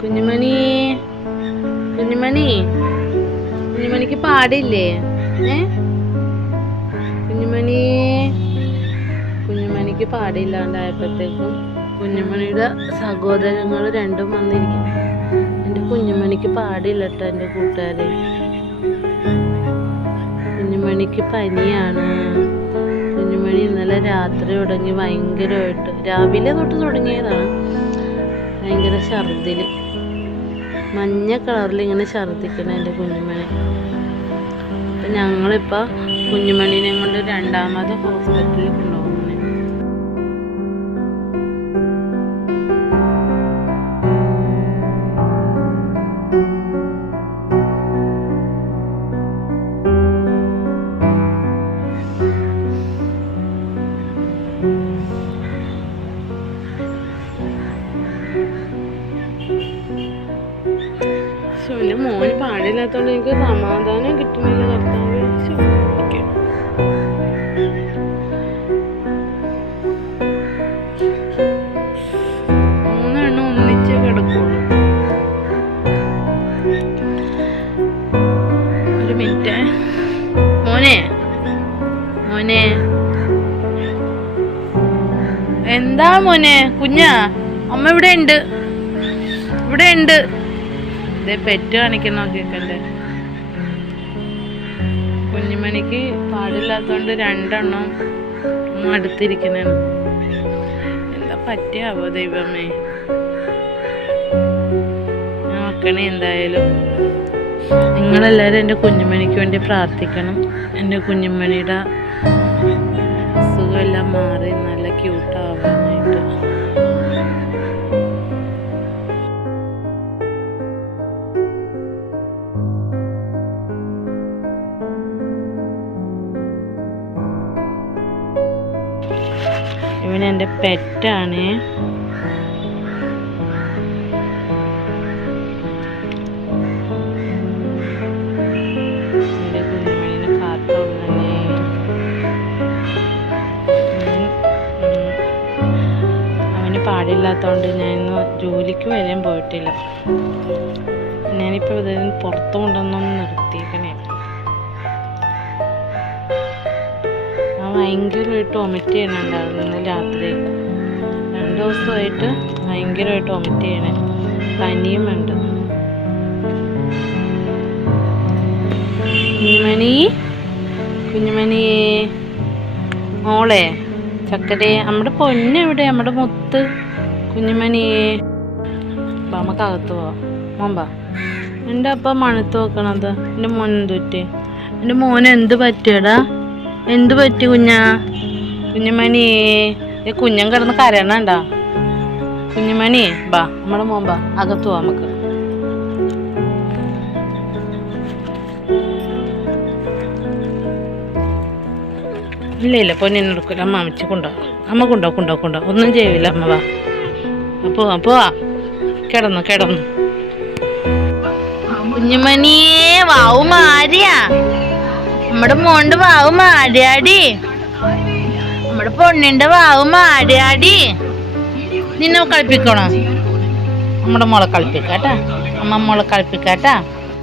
കുഞ്ഞുമണി കുഞ്ഞുമണി കുഞ്ഞുമണിക്ക് പാടില്ലേ? കുഞ്ഞുമണിക്ക് പാടില്ലാണ്ടായപ്പോഴത്തേക്കും കുഞ്ഞുമണിയുടെ സഹോദരങ്ങൾ രണ്ടും വന്നിരിക്കും. എൻ്റെ കുഞ്ഞുമണിക്ക് പാടില്ല കേട്ടോ എൻ്റെ കൂട്ടുകാരെ. കുഞ്ഞുമണിക്ക് പനിയാണ്. കുഞ്ഞുമണി ഇന്നലെ രാത്രി തുടങ്ങി ഭയങ്കരമായിട്ട്, രാവിലെ തൊട്ട് തുടങ്ങിയതാണ്, ഭയങ്കര ഛർദിൽ, മഞ്ഞ കളറിൽ ഇങ്ങനെ ഛർദിക്കണം എൻ്റെ കുഞ്ഞുമണി. അപ്പം ഞങ്ങളിപ്പോൾ കുഞ്ഞുമണീനെ കൊണ്ട് രണ്ടാമത് ഹോസ്പിറ്റലിൽ കൊണ്ടുപോകുന്നത്. എൻ്റെ മോന് പാടില്ലാത്തതുകൊണ്ട് എനിക്ക് സമാധാനം കിട്ടുന്നില്ല കർത്താവേ. മൂന്നെണ്ണം ഒന്നിച്ചേ കിടക്കുള്ളൂ. ഒരു മിനിറ്റ് മോനെ, മോനെ എന്താ മോനെ? കുഞ്ഞാ, അമ്മ ഇവിടെ ഉണ്ട്, ഇവിടെ ഉണ്ട്. ഇതേ പെറ്റ് കാണിക്കാൻ നോക്കിക്കണ്ടേ. കുഞ്ഞുമണിക്ക് പാടില്ലാത്തതുകൊണ്ട് രണ്ടെണ്ണം അടുത്തിരിക്കണേ. എന്താ പറ്റിയാവോ ദൈവമേ? നോക്കണേ. എന്തായാലും നിങ്ങളെല്ലാവരും എൻ്റെ കുഞ്ഞുമണിക്ക് വേണ്ടി പ്രാർത്ഥിക്കണം. എൻ്റെ കുഞ്ഞുമണിയുടെ അസുഖമെല്ലാം മാറി നല്ല ക്യൂട്ടാവാനായിട്ട്. ഇവൻ എൻ്റെ പെറ്റാണ്. എൻ്റെ കുഞ്ഞുമണീനെ കാത്തോളണേ. അവന് പാടില്ലാത്തതുകൊണ്ട് ഞാനിന്ന് ജോലിക്ക് വരെയും പോയിട്ടില്ല. ഞാനിപ്പോൾ ഇതിന് പുറത്തു കൊണ്ടൊന്നും നിർത്തിക്കണേ. ഭയങ്കരമായിട്ട് വൊമിറ്റ് ചെയ്യണുണ്ടായിരുന്നു ഇന്ന് രാത്രി. 2 ദിവസമായിട്ട് ഭയങ്കരമായിട്ട് വൊമിറ്റ് ചെയ്യണേ. പനിയും ഉണ്ട്. കുഞ്ഞുമണി, കുഞ്ഞുമണി മോളെ, ചക്കരേ, നമ്മുടെ പൊന്നെവിടെ? നമ്മുടെ മുത്ത് കുഞ്ഞുമണിയെ. നമുക്കകത്ത് പോവാം. മോമ്പാ, എൻ്റെ അപ്പം മണത്ത് വെക്കണത്. എൻ്റെ മോൻ എന്തുപറ്റി? എൻ്റെ മോന് എന്ത് പറ്റിയടാ? എന്തു പറ്റി കുഞ്ഞാ? കുഞ്ഞുമണി, കുഞ്ഞൻ കിടന്ന് കരയണണ്ടാ. കുഞ്ഞുമണി ബാ, നമ്മുടെ മോൻ ബാ, അകത്ത് പോവാം നമുക്ക്. ഇല്ല ഇല്ല, പൊന്നിനെ എടുക്കില്ല. അമ്മ അമ്മച്ചി കൊണ്ടുപോകും. അമ്മ കൊണ്ടുപോകും. ഒന്നും ചെയ്യില്ല. അമ്മ വാ, പോവാ. കിടന്നു. കുഞ്ഞുമണിയെ വാവു മാറിയാ? നമ്മുടെ മോന്റെ വാവ് മാടിയാടി. നമ്മുടെ പൊണ്ണിന്റെ വാവ് മാടിയാടി. നിന്നെ കളിപ്പിക്കണോ? നമ്മുടെ മോളെ കളിപ്പിക്കാട്ടാ. അമ്മ മോളെ കളിപ്പിക്കാട്ടാ.